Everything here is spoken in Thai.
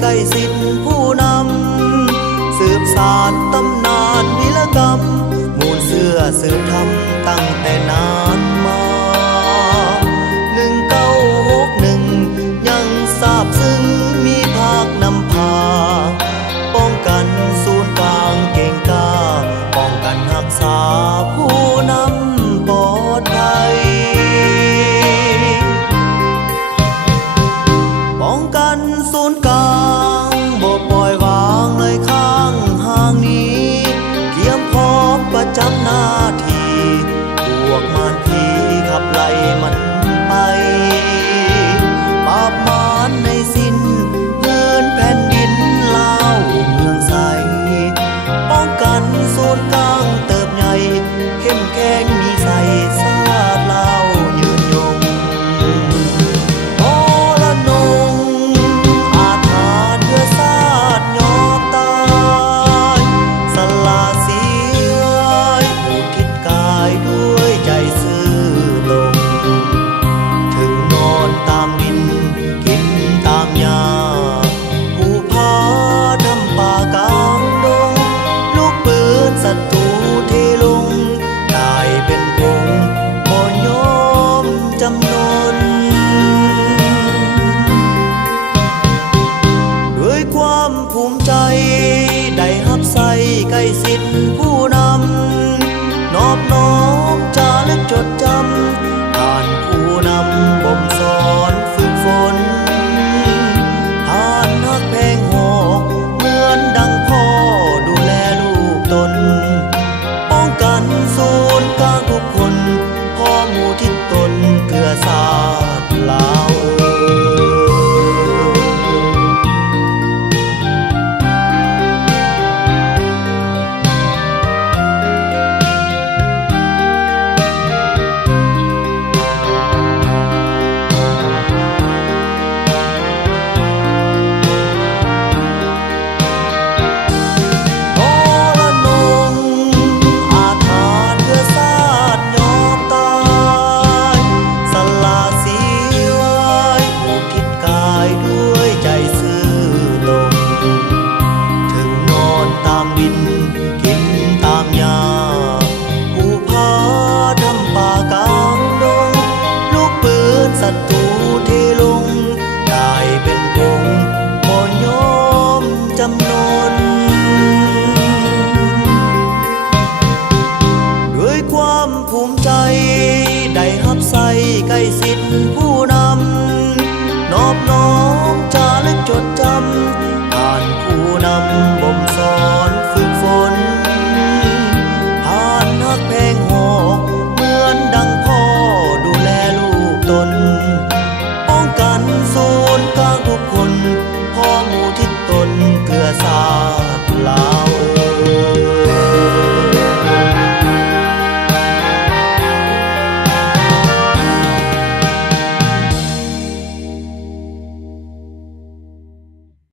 ใกล้สิทธิผู้นำสืบสานตำนานวีรกรรมมูลเสื้อสืบทำตั้งแต่นานมา1961ยังทราบซึ้งมีภาคนำพาป้องกันศูนย์กลางเก่งกล้าป้องกันรักษาผู้นำปลอดภัยป้องกันศูนย์กลางบ่ปล่อยวางเลยข้างห่างนี้เตรียมพร้อมประจำหน้า